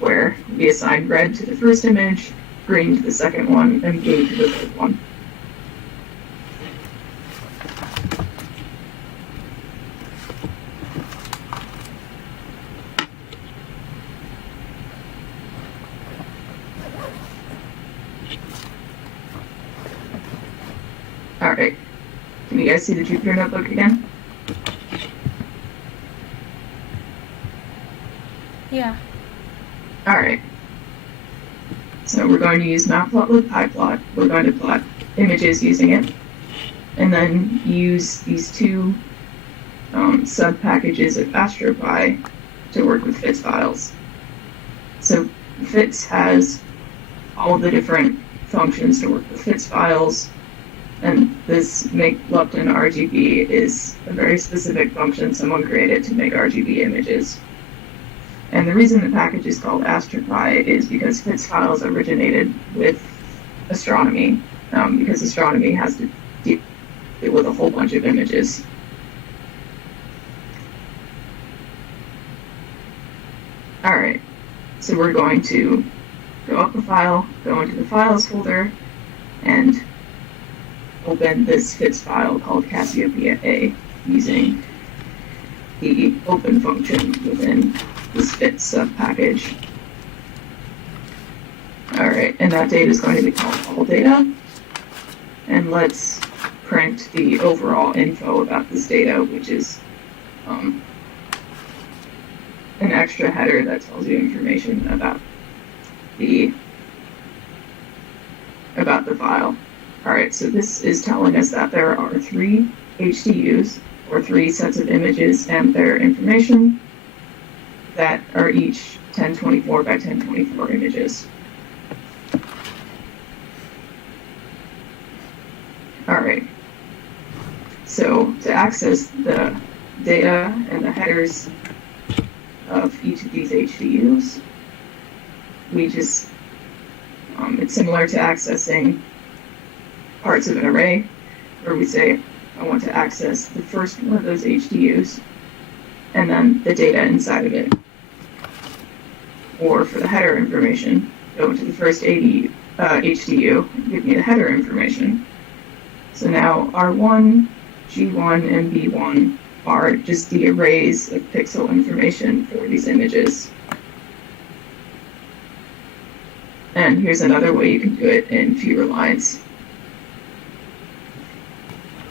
where we assign red to the first image, green to the second one, and blue to the third one. All right, can you guys see the Jupyter notebook again? Yeah. All right. So we're going to use matplotlib pyplot. We're going to plot images using it, and then use these two sub-packages of AstroPy to work with FITS files. So FITS has all the different functions to work with FITS files, and this make Lupton RGB is a very specific function someone created to make RGB images. And the reason the package is called AstroPy is because FITS files originated with astronomy, because astronomy has to deal with a whole bunch of images. All right, so we're going to go up a file, go into the Files folder, and open this FITS file called Cassiopeia A using the open function within this FITS sub-package. All right, and that data is going to be called all data. And let's print the overall info about this data, which is an extra header that tells you information about the file. All right, so this is telling us that there are 3 HDUs, or 3 sets of images and their information that are each 1024 by 1024 images. All right, so to access the data and the headers of each of these HDUs, we just, it's similar to accessing parts of an array, where we say, I want to access the first one of those HDUs, and then the data inside of it. Or for the header information, go to the first HDU, and give me the header information. So now R1, G1, and B1 are just the arrays of pixel information for these images. And here's another way you can do it in fewer lines.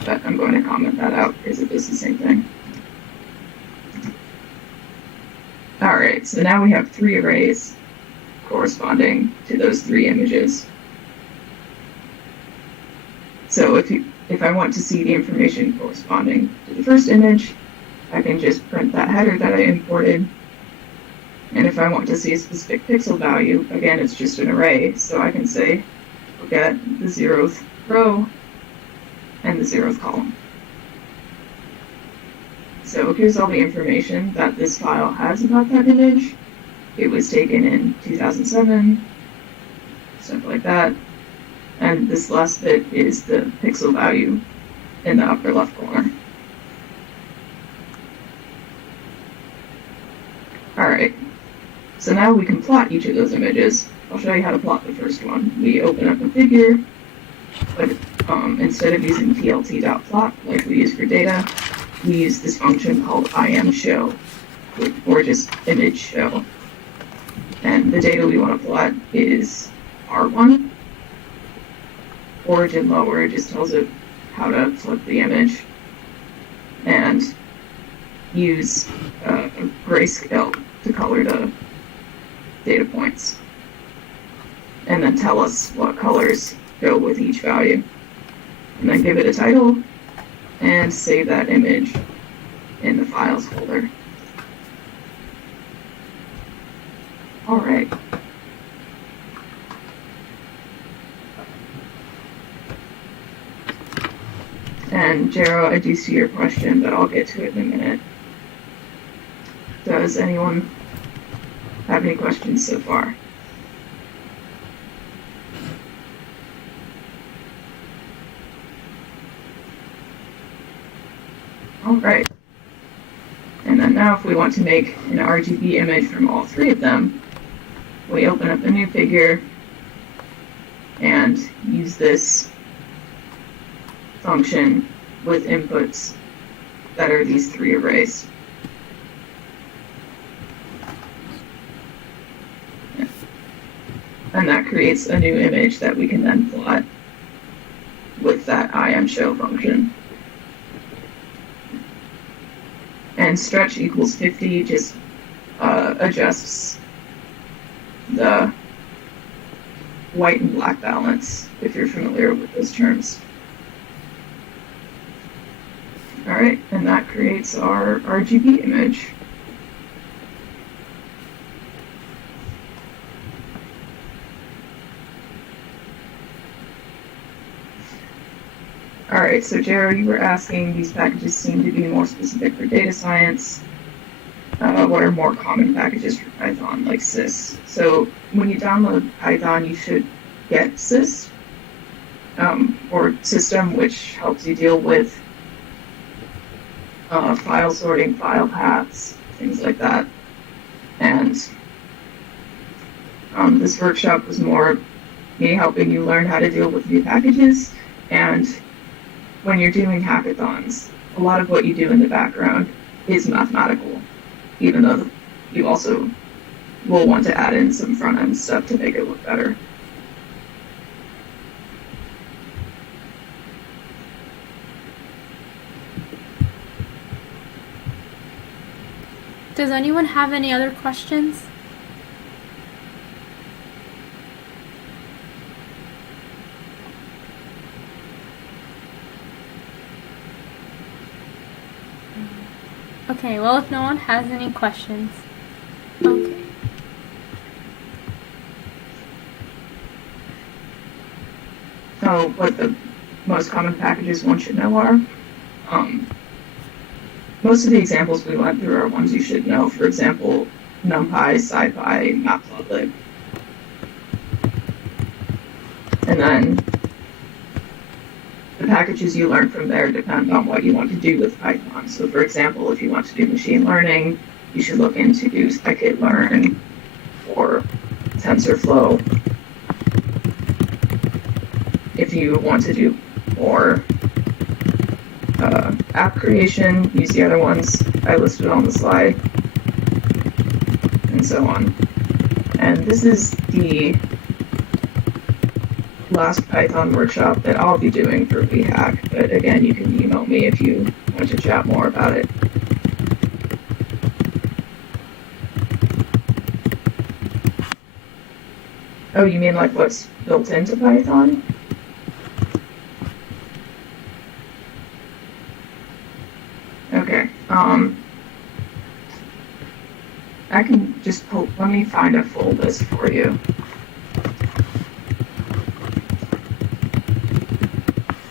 But I'm going to comment that out because it does the same thing. All right, so now we have 3 arrays corresponding to those 3 images. So if I want to see the information corresponding to the first image, I can just print that header that I imported. And if I want to see a specific pixel value, again, it's just an array, so I can say, look at the 0th row and the 0th column. So here's all the information that this file has about that image. It was taken in 2007, stuff like that. And this last bit is the pixel value in the upper left corner. All right, so now we can plot each of those images. I'll show you how to plot the first one. We open up a figure, but instead of using plt.plot like we use for data, we use this function called imShow, or just image show. And the data we want to plot is R1. Origin lower just tells it how to flip the image. And use a grayscale to color the data points. And then tell us what colors go with each value. And then give it a title and save that image in the files folder. All right. And Jero, I do see your question, but I'll get to it in a minute. Does anyone have any questions so far? All right. And then now if we want to make an RGB image from all three of them, we open up a new figure and use this function with inputs that are these three arrays. And that creates a new image that we can then plot with that IMShow function. And stretch equals 50 just adjusts the white and black balance, if you're familiar with those terms. All right, and that creates our RGB image. All right, so Jared, you were asking, these packages seem to be more specific for data science. What are more common packages for Python, like sys? So when you download Python, you should get sys, or system, which helps you deal with file sorting, file paths, things like that. And this workshop was more me helping you learn how to deal with new packages. And when you're doing hackathons, a lot of what you do in the background is mathematical, even though you also will want to add in some front-end stuff to make it look better. Does anyone have any other questions? Okay, well, if no one has any questions. Okay. So what the most common packages one should know are, most of the examples we went through are ones you should know. For example, NumPy, SciPy, Matplotlib. And then the packages you learn from there depend on what you want to do with Python. So for example, if you want to do machine learning, you should look into scikit-learn or TensorFlow. If you want to do more app creation, use the other ones I listed on the slide, and so on. And this is the last Python workshop that I'll be doing for WEHack, but again, you can email me if you want to chat more about it. Oh, you mean like what's built into Python? Okay, I can just let me find a full list for you.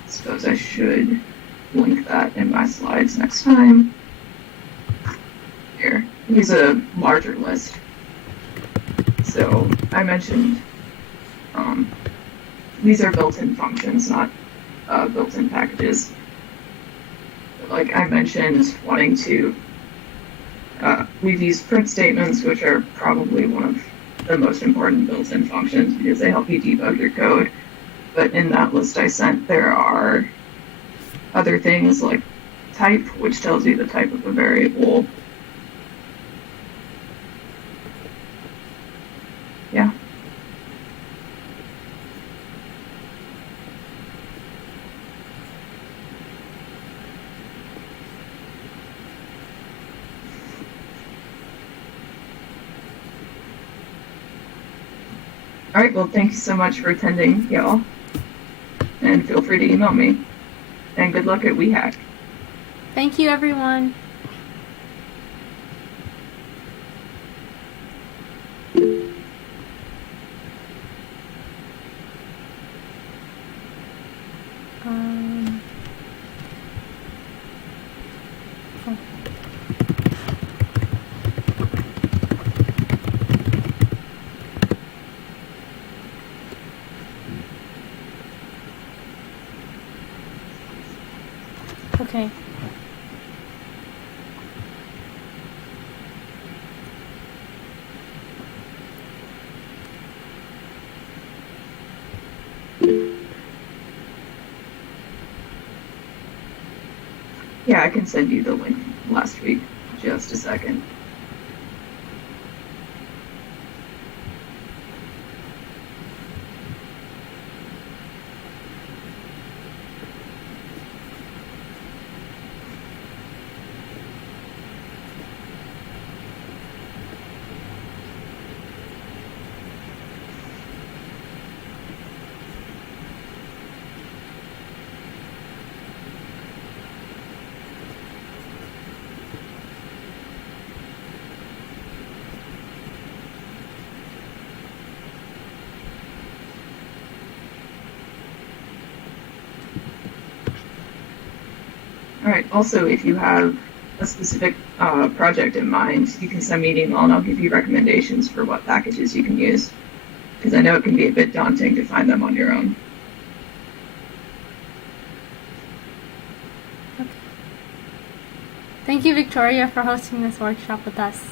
Suppose I should link that in my slides next time. Here, here's a larger list. So I mentioned these are built-in functions, not built-in packages. Like I mentioned, wanting to, we've used print statements, which are probably one of the most important built-in functions because they help you debug your code. But in that list I sent, there are other things like type, which tells you the type of a variable. Yeah. All right, well, thank you so much for attending, y'all. And feel free to email me. And good luck at WEHack. Thank you, everyone. Oh. Okay. Yeah, I can send you the link from last week. Just a second. All right. Also, if you have a specific project in mind, you can send me an email and I'll give you recommendations for what packages you can use. Because I know it can be a bit daunting to find them on your own. Okay. Thank you, Victoria, for hosting this workshop with us.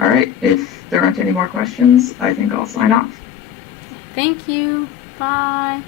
All right. If there aren't any more questions, I think I'll sign off. Thank you. Bye.